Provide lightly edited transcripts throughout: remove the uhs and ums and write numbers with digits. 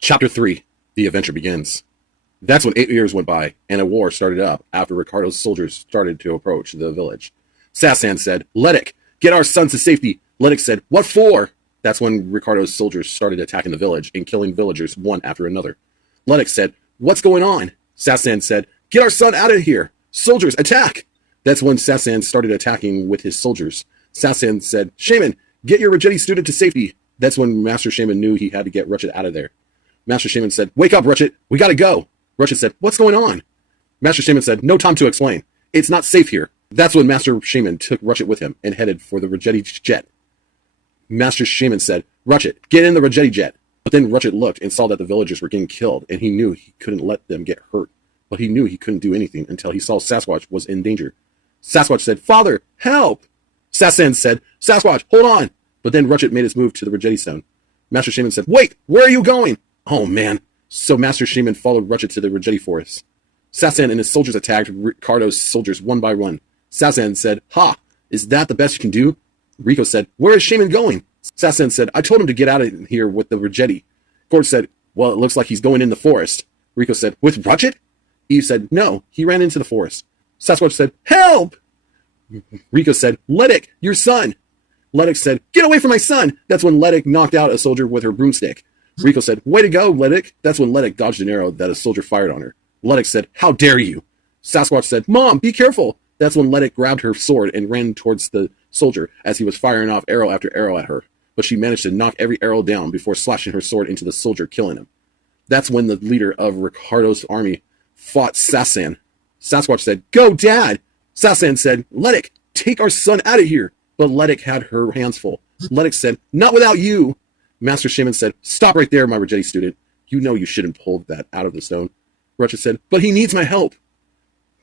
Chapter 3. The adventure begins. That's when 8 years went by, and a war started up after Ricardo's soldiers started to approach the village. Sassan said, Letic, get our son to safety. Letic said, what for? That's when Ricardo's soldiers started attacking the village and killing villagers one after another. Letic said, what's going on? Sassan said, get our son out of here. Soldiers, attack! That's when Sassan started attacking with his soldiers. Sassan said, Shaman, get your Rutchit student to safety. That's when Master Shaman knew he had to get Rutchit out of there. Master Shaman said, wake up, Rutchit. We gotta go. Rutchit said, what's going on? Master Shaman said, no time to explain. It's not safe here. That's when Master Shaman took Rutchit with him and headed for the Rutchit jet. Master Shaman said, Rutchit, get in the Rutchit jet. But then Rutchit looked and saw that the villagers were getting killed, and he knew he couldn't let them get hurt. But he knew he couldn't do anything until he saw Sasquatch was in danger. Sasquatch said, Father, help! Sassan said, Sasquatch, hold on! But then Rutchit made his move to the Rutchit stone. Master Shaman said, wait, where are you going? Oh man. So Master Shaman followed Rutchit to the Rutchit forest. Sassan and his soldiers attacked Ricardo's soldiers one by one. Sassan said, ha, is that the best you can do? Rico said, where is Shaman going? Sassan said, I told him to get out of here with the Rutchit. Gord said, well, it looks like he's going in the forest. Rico said, with Rutchit? Eve said, no, he ran into the forest. Sasquatch said, help! Rico said, Letic, your son. Letic said, get away from my son. That's when Letic knocked out a soldier with her broomstick. Rico said, way to go, Letic. That's when Letic dodged an arrow that a soldier fired on her. Letic said, how dare you? Sasquatch said, Mom, be careful. That's when Letic grabbed her sword and ran towards the soldier as he was firing off arrow after arrow at her. But she managed to knock every arrow down before slashing her sword into the soldier, killing him. That's when the leader of Ricardo's army fought Sassan. Sasquatch said, go, Dad. Sassan said, Letic, take our son out of here. But Letic had her hands full. Letic said, not without you. Master Shaman said, stop right there, my Rutchit student. You know you shouldn't pull that out of the stone. Rutchit said, but he needs my help.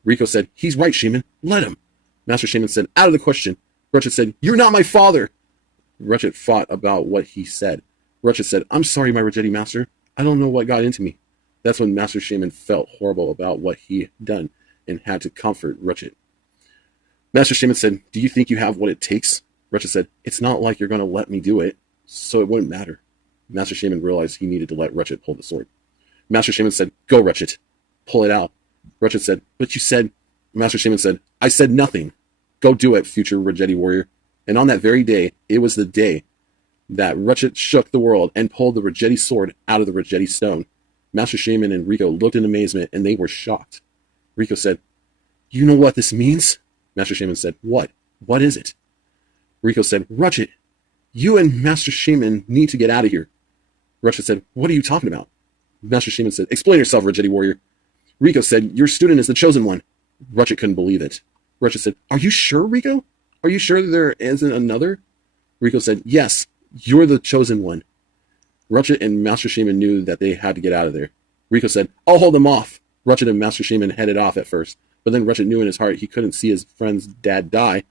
Rico said, he's right, Shaman. Let him. Master Shaman said, out of the question. Rutchit said, you're not my father. Rutchit fought about what he said. Rutchit said, I'm sorry, my Rutchit master. I don't know what got into me. That's when Master Shaman felt horrible about what he had done and had to comfort Rutchit. Master Shaman said, do you think you have what it takes? Rutchit said, it's not like you're going to let me do it, so it wouldn't matter. Master Shaman realized he needed to let Rutchit pull the sword. Master Shaman said, go, Rutchit. Pull it out. Rutchit said, but you said... Master Shaman said, I said nothing. Go do it, future Rutchit warrior. And on that very day, it was the day that Rutchit shook the world and pulled the Rutchit sword out of the Rutchit stone. Master Shaman and Rico looked in amazement, and they were shocked. Rico said, you know what this means? Master Shaman said, what? What is it? Rico said, Rutchit, you and Master Shaman need to get out of here. Rutchit said, what are you talking about? Master Shaman said, explain yourself, Rutchit warrior. Rico said, your student is the chosen one. Rutchit couldn't believe it. Rutchit said, are you sure, Rico? Are you sure there isn't another? Rico said, yes, you're the chosen one. Rutchit and Master Shaman knew that they had to get out of there. Rico said, I'll hold them off. Rutchit and Master Shaman headed off at first, but then Rutchit knew in his heart he couldn't see his friend's dad die.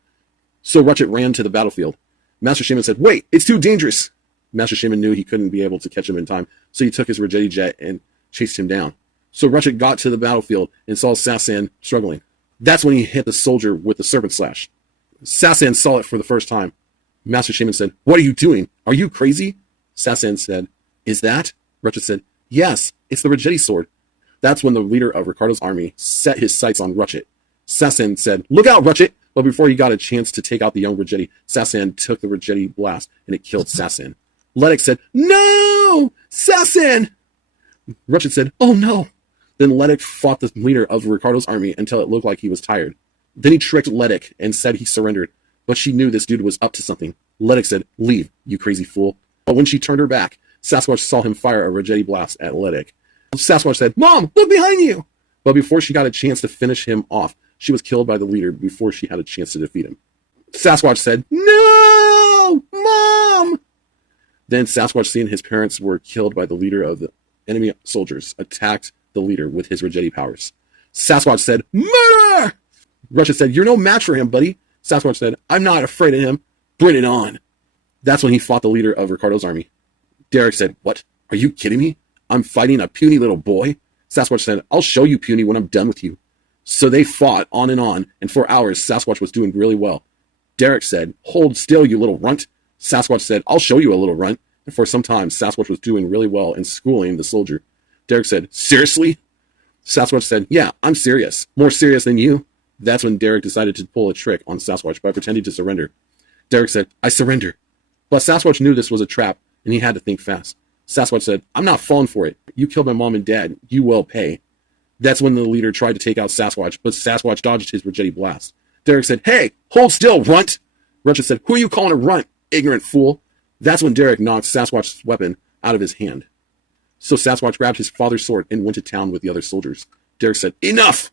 So Rutchit ran to the battlefield. Master Shaman said, wait, it's too dangerous. Master Shaman knew he couldn't be able to catch him in time, so he took his Rutchit jet and chased him down. So Rutchit got to the battlefield and saw Sassan struggling. That's when he hit the soldier with the serpent slash. Sassan saw it for the first time. Master Shaman said, what are you doing? Are you crazy? Sassan said, is that? Rutchit said, yes, it's the Rutchit sword. That's when the leader of Ricardo's army set his sights on Rutchit. Sassan said, look out, Rutchit! But before he got a chance to take out the young Rutchit, Sassan took the Rutchit blast and it killed Sassan. Letic said, no! Sassan! Rutchit said, oh no! Then Letic fought the leader of Ricardo's army until it looked like he was tired. Then he tricked Letic and said he surrendered, but she knew this dude was up to something. Letic said, leave, you crazy fool. But when she turned her back, Sasquatch saw him fire a Rutchit blast at Letic. Sasquatch said, Mom, look behind you! But before she got a chance to finish him off, she was killed by the leader before she had a chance to defeat him. Sasquatch said, no! Mom! Then Sasquatch, seeing his parents were killed by the leader of the enemy soldiers, attacked the leader with his Rutchit powers. Sasquatch said, murder! Rutchit said, you're no match for him, buddy. Sasquatch said, I'm not afraid of him. Bring it on. That's when he fought the leader of Ricardo's army. Derek said, what? Are you kidding me? I'm fighting a puny little boy? Sasquatch said, I'll show you, puny, when I'm done with you. So they fought on, and for hours, Sasquatch was doing really well. Derek said, hold still, you little runt. Sasquatch said, I'll show you a little runt. For some time, Sasquatch was doing really well in schooling the soldier. Derek said, seriously? Sasquatch said, yeah, I'm serious. More serious than you. That's when Derek decided to pull a trick on Sasquatch by pretending to surrender. Derek said, I surrender. But Sasquatch knew this was a trap, and he had to think fast. Sasquatch said, I'm not falling for it. You killed my mom and dad. You will pay. That's when the leader tried to take out Sasquatch, but Sasquatch dodged his Rutchit blast. Derek said, hey, hold still, runt. Rutchit said, who are you calling a runt, ignorant fool? That's when Derek knocked Sasquatch's weapon out of his hand. So Sasquatch grabbed his father's sword and went to town with the other soldiers. Derek said, enough!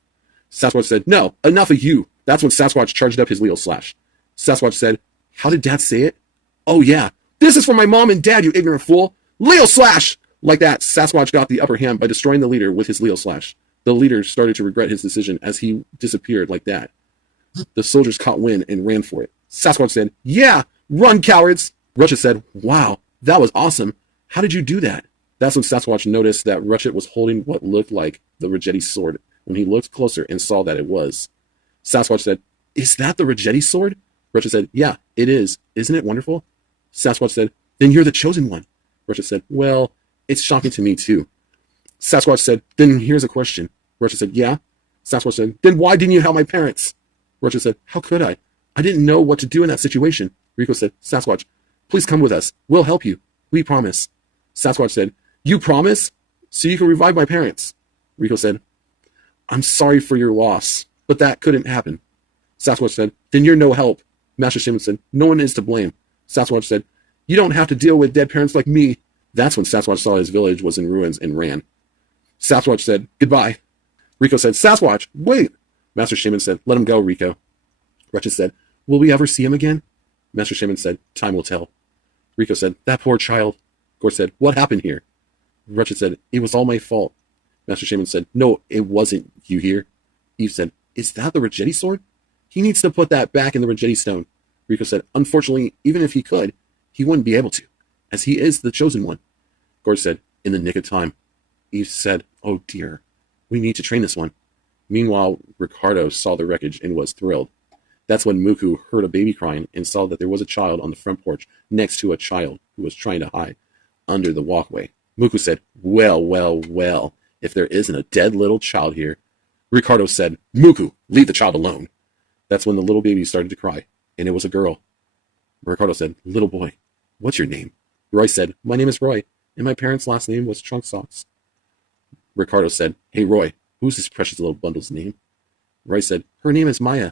Sasquatch said, no, enough of you. That's when Sasquatch charged up his lethal slash. Sasquatch said, how did Dad say it? Oh yeah, this is for my mom and dad, you ignorant fool. Lethal slash! Like that, Sasquatch got the upper hand by destroying the leader with his lethal slash. The leader started to regret his decision as he disappeared like that. The soldiers caught wind and ran for it. Sasquatch said, yeah, run, cowards! Rutchit said, wow, that was awesome. How did you do that? That's when Sasquatch noticed that Rutchit was holding what looked like the Rutchit sword. When he looked closer and saw that it was. Sasquatch said, is that the Rutchit sword? Rutchit said, yeah, it is. Isn't it wonderful? Sasquatch said, then you're the chosen one. Rutchit said, well, it's shocking to me too. Sasquatch said, then here's a question. Rutchit said, yeah. Sasquatch said, then why didn't you help my parents? Rutchit said, how could I? I didn't know what to do in that situation. Rico said, Sasquatch, please come with us. We'll help you. We promise. Sasquatch said, you promise? So you can revive my parents. Rico said, I'm sorry for your loss, but that couldn't happen. Sasquatch said, then you're no help. Master Shaman said, no one is to blame. Sasquatch said, you don't have to deal with dead parents like me. That's when Sasquatch saw his village was in ruins and ran. Sasquatch said, goodbye. Rico said, Sasquatch, wait. Master Shaman said, let him go, Rico. Rutchit said, will we ever see him again? Master Shaman said, time will tell. Rico said, that poor child. Gore said, what happened here? Rutchit said, it was all my fault. Master Shaman said, no, it wasn't, you hear? Eve said, is that the Rutchit sword? He needs to put that back in the Rutchit stone. Rico said, unfortunately, even if he could, he wouldn't be able to, as he is the chosen one. Gore said, in the nick of time. Eve said, oh dear, we need to train this one. Meanwhile, Ricardo saw the wreckage and was thrilled. That's when Muku heard a baby crying and saw that there was a child on the front porch next to a child who was trying to hide under the walkway. Muku said, well, well, well, if there isn't a dead little child here. Ricardo said, Muku, leave the child alone. That's when the little baby started to cry, and it was a girl. Ricardo said, little boy, what's your name? Roy said, my name is Roy, and my parents' last name was Trunk Socks. Ricardo said, hey Roy, who's this precious little bundle's name? Roy said, her name is Maya.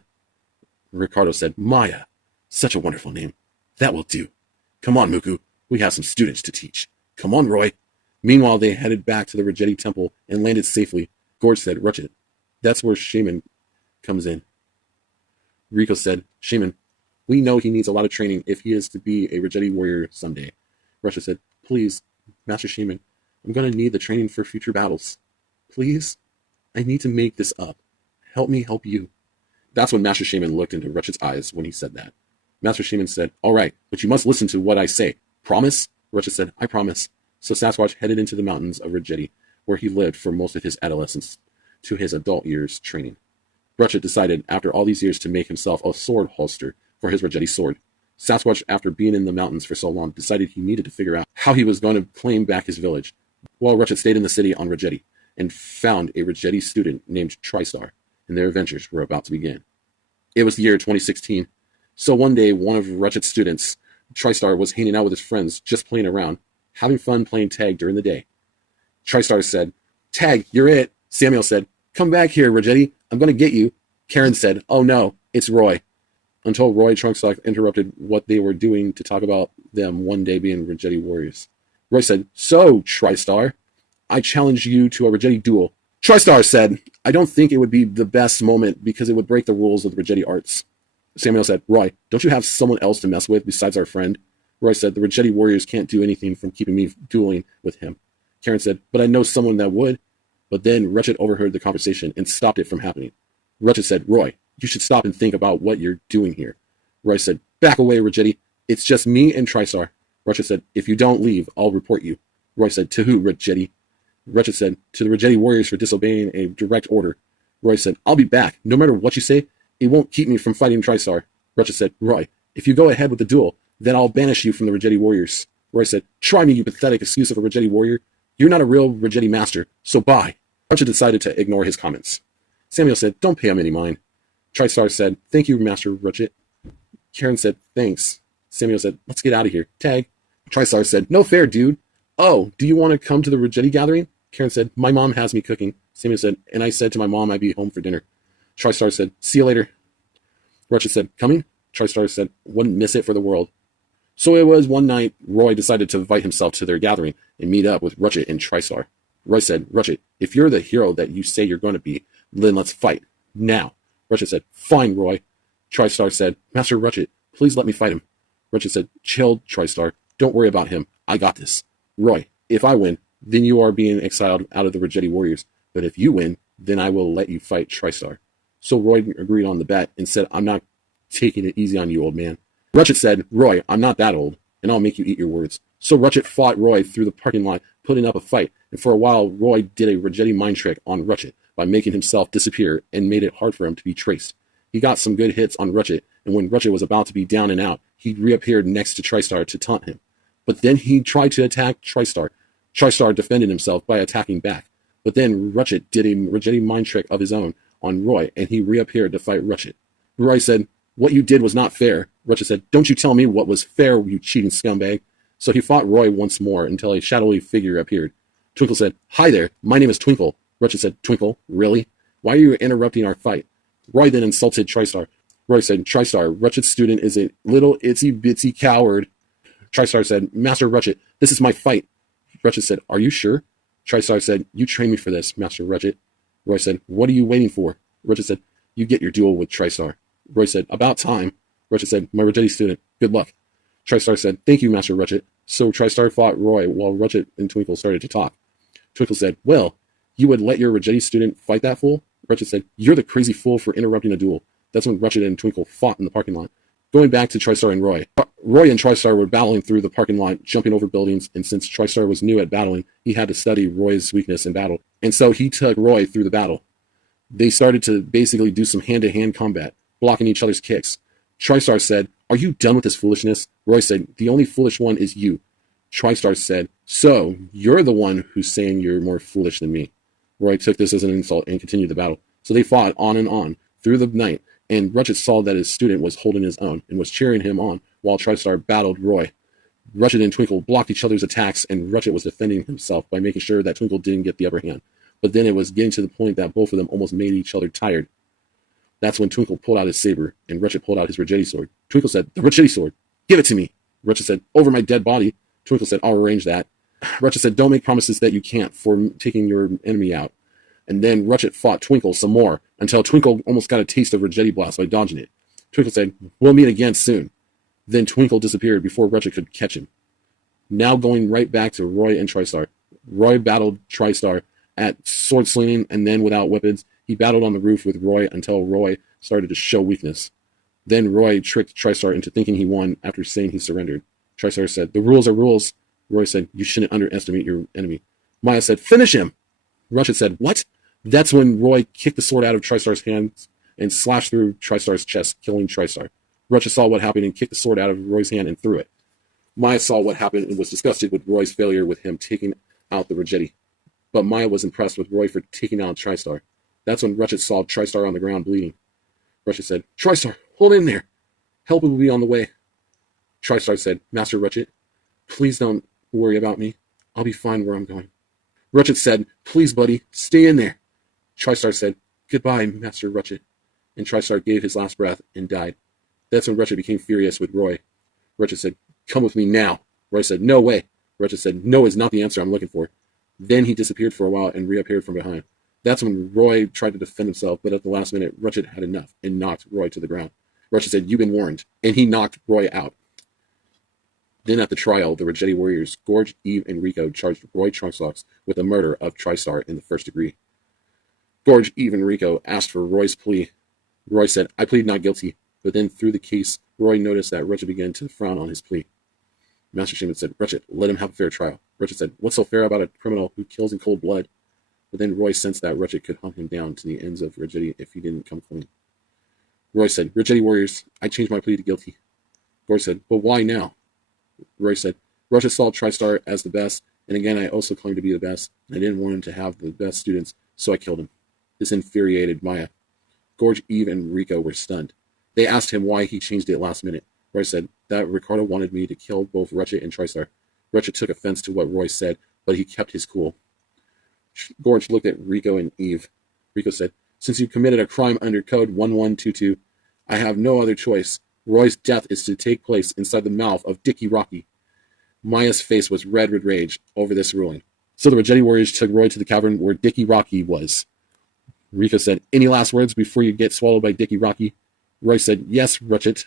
Ricardo said, Maya, such a wonderful name. That will do. Come on, Muku, we have some students to teach. Come on, Roy. Meanwhile, they headed back to the Rutchit temple and landed safely. Gorge said, Rutchit, that's where Shaman comes in. Rico said, Shaman, we know he needs a lot of training if he is to be a Rutchit warrior someday. Rutchit said, please, Master Shaman, I'm going to need the training for future battles. Please? I need to make this up. Help me help you. That's when Master Shaman looked into Rutchit's eyes when he said that. Master Shaman said, all right, but you must listen to what I say. Promise? Rutchit said, I promise. So Sasquatch headed into the mountains of Rutchit, where he lived for most of his adolescence to his adult years training. Rutchit decided after all these years to make himself a sword holster for his Rutchit sword. Sasquatch, after being in the mountains for so long, decided he needed to figure out how he was going to claim back his village. While Rutchit stayed in the city on Rutchit and found a Rutchit student named TriStar, and their adventures were about to begin. It was the year 2016, so one day one of Rutchit's students, TriStar, was hanging out with his friends, just playing around, having fun playing tag during the day. TriStar said, Tag, you're it. Samuel said, come back here, Rutchit, I'm going to get you. Karen said, oh no, it's Roy. Until Roy Trunksock interrupted what they were doing to talk about them one day being Rutchit warriors. Roy said, so, TriStar, I challenge you to a Rutchit duel. TriStar said, I don't think it would be the best moment because it would break the rules of the Rutchit arts. Samuel said, Roy, don't you have someone else to mess with besides our friend? Roy said, the Rutchit warriors can't do anything from keeping me dueling with him. Karen said, but I know someone that would. But then Rutchit overheard the conversation and stopped it from happening. Rutchit said, Roy, you should stop and think about what you're doing here. Roy said, back away, Rutchit. It's just me and TriStar. Rutchit said, if you don't leave, I'll report you. Roy said, to who, Rutchit? Rutchit said, to the Rutchit warriors for disobeying a direct order. Roy said, I'll be back. No matter what you say, it won't keep me from fighting TriStar. Rutchit said, Roy, if you go ahead with the duel, then I'll banish you from the Rutchit warriors. Roy said, try me, you pathetic excuse of a Rutchit warrior. You're not a real Rutchit master, so bye. Rutchit decided to ignore his comments. Samuel said, don't pay him any mind. TriStar said, thank you, Master Rutchit. Karen said, thanks. Samuel said, let's get out of here. Tag. TriStar said, no fair, dude. Oh, do you want to come to the Rutchit gathering? Karen said, my mom has me cooking. Samuel said, and I said to my mom I'd be home for dinner. TriStar said, see you later. Rutchit said, coming? TriStar said, wouldn't miss it for the world. So it was one night Roy decided to invite himself to their gathering and meet up with Rutchit and TriStar. Roy said, Rutchit, if you're the hero that you say you're going to be, then let's fight. Now. Rutchit said, fine, Roy. TriStar said, Master Rutchit, please let me fight him. Rutchit said, chill, TriStar. Don't worry about him. I got this. Roy, if I win, then you are being exiled out of the Rutchit warriors. But if you win, then I will let you fight TriStar. So Roy agreed on the bet and said, I'm not taking it easy on you, old man. Rutchit said, Roy, I'm not that old, and I'll make you eat your words. So Rutchit fought Roy through the parking lot, putting up a fight, and for a while Roy did a Rutchit mind trick on Rutchit by making himself disappear and made it hard for him to be traced. He got some good hits on Rutchit, and when Rutchit was about to be down and out, he reappeared next to TriStar to taunt him. But then he tried to attack TriStar. TriStar defended himself by attacking back. But then Rutchit did a Rutchit mind trick of his own on Roy, and he reappeared to fight Rutchit. Roy said, what you did was not fair. Rutchit said, don't you tell me what was fair, you cheating scumbag. So he fought Roy once more until a shadowy figure appeared. Twinkle said, hi there, my name is Twinkle. Rutchit said, Twinkle, really? Why are you interrupting our fight? Roy then insulted TriStar. Roy said, TriStar, Rutchit's student is a little itsy-bitsy coward. TriStar said, Master Rutchit, this is my fight. Rutchit said, are you sure? TriStar said, you trained me for this, Master Rutchit. Roy said, what are you waiting for? Rutchit said, you get your duel with TriStar. Roy said, about time. Rutchit said, my Rutchit student, good luck. TriStar said, thank you, Master Rutchit. So TriStar fought Roy while Rutchit and Twinkle started to talk. Twinkle said, well, you would let your Rutchit student fight that fool? Rutchit said, you're the crazy fool for interrupting a duel. That's when Rutchit and Twinkle fought in the parking lot. Going back to TriStar and Roy. Roy and TriStar were battling through the parking lot, jumping over buildings, and since TriStar was new at battling, he had to study Roy's weakness in battle. And so he took Roy through the battle. They started to basically do some hand-to-hand combat, blocking each other's kicks. TriStar said, are you done with this foolishness? Roy said, the only foolish one is you. TriStar said, so you're the one who's saying you're more foolish than me. Roy took this as an insult and continued the battle. So they fought on and on through the night, and Rutchit saw that his student was holding his own and was cheering him on while TriStar battled Roy. Rutchit and Twinkle blocked each other's attacks, and Rutchit was defending himself by making sure that Twinkle didn't get the upper hand. But then it was getting to the point that both of them almost made each other tired. That's when Twinkle pulled out his saber, and Rutchit pulled out his Rutchit sword. Twinkle said, the Rutchit sword, give it to me. Rutchit said, over my dead body. Twinkle said, I'll arrange that. Rutchit said, don't make promises that you can't for taking your enemy out. And then Rutchit fought Twinkle some more until Twinkle almost got a taste of Rutchit blast by dodging it. Twinkle said, we'll meet again soon. Then Twinkle disappeared before Rutchit could catch him. Now going right back to Roy and TriStar. Roy battled TriStar at sword slinging, and then without weapons, he battled on the roof with Roy until Roy started to show weakness. Then Roy tricked TriStar into thinking he won after saying he surrendered. TriStar said, the rules are rules. Roy said, you shouldn't underestimate your enemy. Maya said, finish him. Rutchit said, what? That's when Roy kicked the sword out of TriStar's hands and slashed through TriStar's chest, killing TriStar. Rutchit saw what happened and kicked the sword out of Roy's hand and threw it. Maya saw what happened and was disgusted with Roy's failure with him taking out the Rutchit. But Maya was impressed with Roy for taking out TriStar. That's when Rutchit saw TriStar on the ground bleeding. Rutchit said, TriStar, hold in there. Help will be on the way. TriStar said, Master Rutchit, please don't worry about me. I'll be fine where I'm going. Rutchit said, please, buddy, stay in there. TriStar said, goodbye, Master Rutchit. And TriStar gave his last breath and died. That's when Rutchit became furious with Roy. Rutchit said, come with me now. Roy said, no way. Rutchit said, no is not the answer I'm looking for. Then he disappeared for a while and reappeared from behind. That's when Roy tried to defend himself, but at the last minute, Rutchit had enough and knocked Roy to the ground. Rutchit said, you've been warned. And he knocked Roy out. Then at the trial, the Rutchit warriors, Gorge, Eve, and Rico, charged Roy Trunksocks with the murder of TriStar in the first degree. Gorge, Eve, and Rico asked for Roy's plea. Roy said, I plead not guilty. But then through the case, Roy noticed that Rutchit began to frown on his plea. Master Shaman said, Rutchit, let him have a fair trial. Rutchit said, what's so fair about a criminal who kills in cold blood? But then Roy sensed that Rutchit could hunt him down to the ends of Rutchit if he didn't come clean. Roy said, Rutchit warriors, I changed my plea to guilty. Gorge said, but why now? Roy said, Rutchit saw TriStar as the best, and again I also claimed to be the best. I didn't want him to have the best students, so I killed him. This infuriated Maya. Gorge, Eve, and Rico were stunned. They asked him why he changed it last minute. Roy said that Ricardo wanted me to kill both Rutchit and TriStar. Rutchit took offense to what Roy said, but he kept his cool. Gorge looked at Rico and Eve. Rico said, since you committed a crime under Code 1122, I have no other choice. Roy's death is to take place inside the mouth of Dickie Rocky. Maya's face was red with rage over this ruling. So the Rutchit warriors took Roy to the cavern where Dickie Rocky was. Rico said, any last words before you get swallowed by Dickie Rocky? Roy said, yes, Rutchit,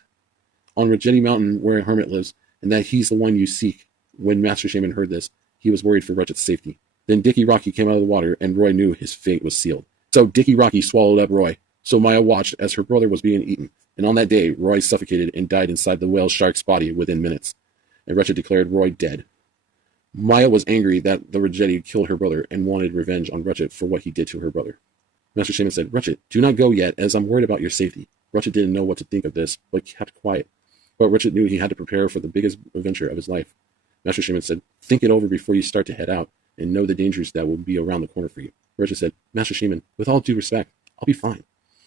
on Rutchit Mountain where a hermit lives, and that he's the one you seek. When Master Shaman heard this, he was worried for Rutchit's safety. Then Dickie Rocky came out of the water, and Roy knew his fate was sealed. So Dickie Rocky swallowed up Roy. So Maya watched as her brother was being eaten. And on that day, Roy suffocated and died inside the whale shark's body within minutes. And Rutchit declared Roy dead. Maya was angry that the Rutchit killed her brother and wanted revenge on Rutchit for what he did to her brother. Master Shaman said, Rutchit, do not go yet, as I'm worried about your safety. Rutchit didn't know what to think of this, but kept quiet. But Rutchit knew he had to prepare for the biggest adventure of his life. Master Shaman said, think it over before you start to head out, and know the dangers that will be around the corner for you. Rutchit said, Master Shaman, with all due respect, I'll be fine.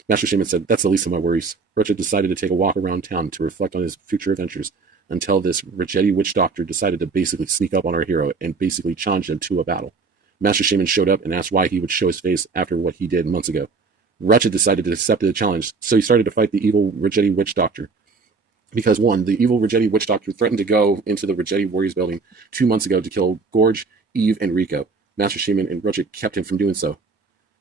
Master Shaman said, that's the least of my worries. Rutchit decided to take a walk around town to reflect on his future adventures until this Rutchit witch doctor decided to basically sneak up on our hero and basically challenge him to a battle. Master Shaman showed up and asked why he would show his face after what he did months ago. Rutchit decided to accept the challenge, so he started to fight the evil Rutchit witch doctor. Because one, the evil Rutchit witch doctor threatened to go into the Rutchit Warriors building 2 months ago to kill Gorge, Eve, and Rico. Master Shaman and Rutchit kept him from doing so.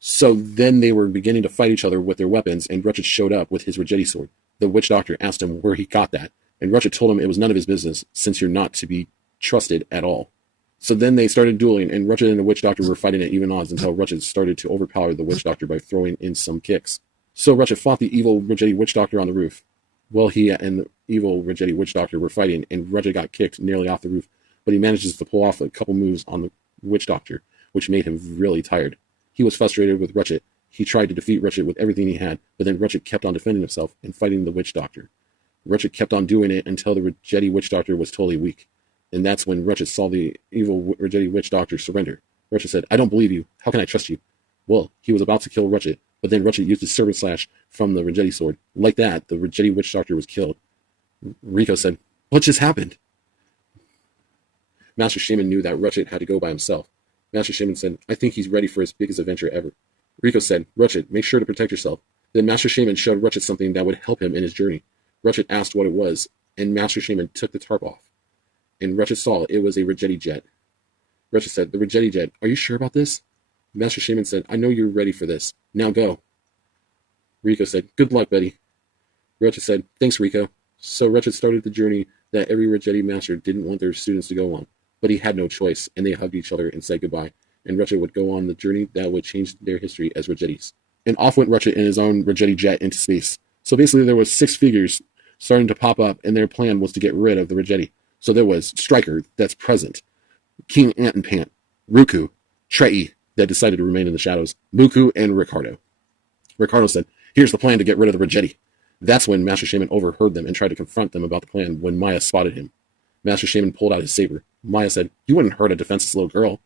So then they were beginning to fight each other with their weapons, and Rutchit showed up with his Rutchit sword. The witch doctor asked him where he got that, and Rutchit told him it was none of his business, since you're not to be trusted at all. So then they started dueling, and Rutchit and the witch doctor were fighting at even odds until Rutchit started to overpower the witch doctor by throwing in some kicks. So Rutchit fought the evil Rutchit witch doctor on the roof. Well, he and the evil Rutchit witch doctor were fighting, and Rutchit got kicked nearly off the roof, but he manages to pull off a couple moves on the witch doctor, which made him really tired. He was frustrated with Rutchit. He tried to defeat Rutchit with everything he had, but then Rutchit kept on defending himself and fighting the witch doctor. Rutchit kept on doing it until the Rutchit witch doctor was totally weak. And that's when Rutchit saw the evil Rutchit witch doctor surrender. Rutchit said, I don't believe you. How can I trust you? Well, he was about to kill Rutchit, but then Rutchit used his serpent slash from the Rutchit sword. Like that, the Rutchit witch doctor was killed. Rico said, what just happened? Master Shaman knew that Rutchit had to go by himself. Master Shaman said, I think he's ready for his biggest adventure ever. Rico said, Rutchit, make sure to protect yourself. Then Master Shaman showed Rutchit something that would help him in his journey. Rutchit asked what it was, and Master Shaman took the tarp off. And Rutchit saw it was a Rutchit jet. Rutchit said, the Rutchit jet, are you sure about this? Master Shaman said, I know you're ready for this. Now go. Rico said, good luck, buddy. Rutchit said, thanks, Rico. So Rutchit started the journey that every Rutchit master didn't want their students to go on. But he had no choice, and they hugged each other and said goodbye. And Rutchit would go on the journey that would change their history as Rutchites. And off went Rutchit in his own Rutchit jet into space. So basically there was 6 figures starting to pop up, and their plan was to get rid of the Rutchit. So there was Striker, that's present, King Ant and Pant, Ruku, Trei, that decided to remain in the shadows, Muku, and Ricardo. Ricardo said, here's the plan to get rid of the Rutchit. That's when Master Shaman overheard them and tried to confront them about the plan when Maya spotted him. Master Shaman pulled out his saber. Maya said, you wouldn't hurt a defenseless little girl.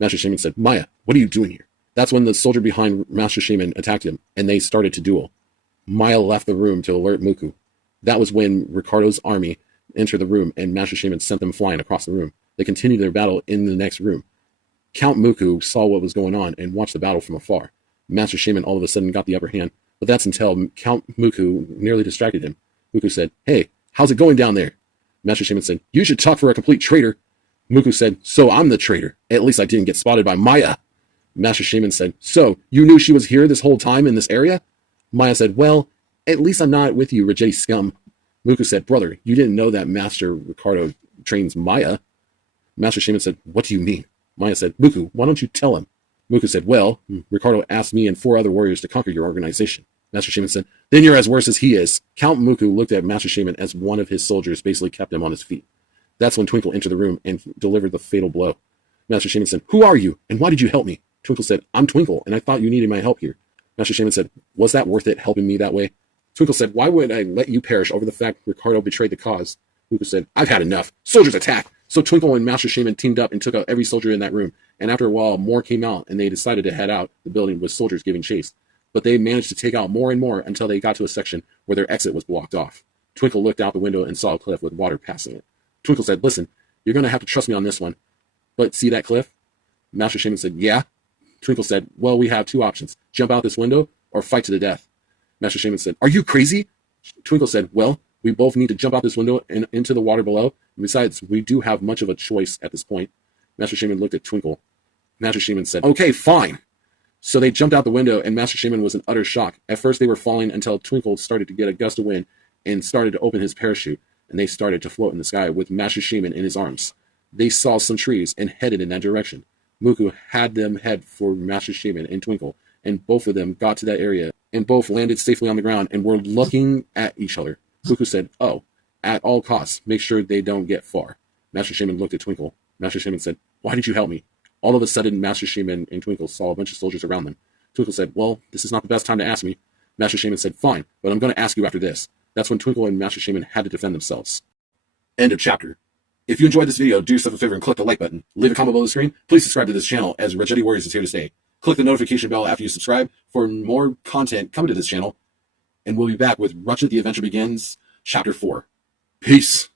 Master Shaman said, Maya, what are you doing here? That's when the soldier behind Master Shaman attacked him, and they started to duel. Maya left the room to alert Muku. That was when Ricardo's army entered the room, and Master Shaman sent them flying across the room. They continued their battle in the next room. Count Muku saw what was going on and watched the battle from afar. Master Shaman all of a sudden got the upper hand, but that's until Count Muku nearly distracted him. Muku said, hey, how's it going down there? Master Shaman said, you should talk for a complete traitor. Muku said, so I'm the traitor. At least I didn't get spotted by Maya. Master Shaman said, so you knew she was here this whole time in this area? Maya said, well, at least I'm not with you, Rutchit scum. Muku said, brother, you didn't know that Master Ricardo trains Maya? Master Shaman said, what do you mean? Maya said, Muku, why don't you tell him? Muku said, well, Ricardo asked me and 4 other warriors to conquer your organization. Master Shaman said, then you're as worse as he is. Count Muku looked at Master Shaman as one of his soldiers basically kept him on his feet. That's when Twinkle entered the room and delivered the fatal blow. Master Shaman said, who are you, and why did you help me? Twinkle said, I'm Twinkle, and I thought you needed my help here. Master Shaman said, was that worth it, helping me that way? Twinkle said, why would I let you perish over the fact Ricardo betrayed the cause? Twinkle said, I've had enough. Soldiers attack! So Twinkle and Master Shaman teamed up and took out every soldier in that room, and after a while more came out, and they decided to head out the building with soldiers giving chase. But they managed to take out more and more until they got to a section where their exit was blocked off. Twinkle looked out the window and saw a cliff with water passing it. Twinkle said, "Listen, you're going to have to trust me on this one. But see that cliff?" Master Shaman said, "Yeah." Twinkle said, "Well, we have two options. Jump out this window or fight to the death." Master Shaman said, "Are you crazy?" Twinkle said, "Well, we both need to jump out this window and into the water below. And besides, we do have much of a choice at this point." Master Shaman looked at Twinkle. Master Shaman said, "Okay, fine." So they jumped out the window, and Master Shaman was in utter shock. At first they were falling until Twinkle started to get a gust of wind and started to open his parachute, and they started to float in the sky with Master Shaman in his arms. They saw some trees and headed in that direction. Muku had them head for Master Shaman and Twinkle, and both of them got to that area, and both landed safely on the ground and were looking at each other. Muku said, "Oh, at all costs, make sure they don't get far." Master Shaman looked at Twinkle. Master Shaman said, "Why did you help me?" All of a sudden, Master Shaman and Twinkle saw a bunch of soldiers around them. Twinkle said, "Well, this is not the best time to ask me." Master Shaman said, "Fine, but I'm going to ask you after this." That's when Twinkle and Master Shaman had to defend themselves. End of chapter. If you enjoyed this video, do yourself a favor and click the like button. Leave a comment below the screen. Please subscribe to this channel, as Rutchit Warriors is here to stay. Click the notification bell after you subscribe for more content coming to this channel. And we'll be back with Rutchit the Adventure Begins, Chapter 4. Peace.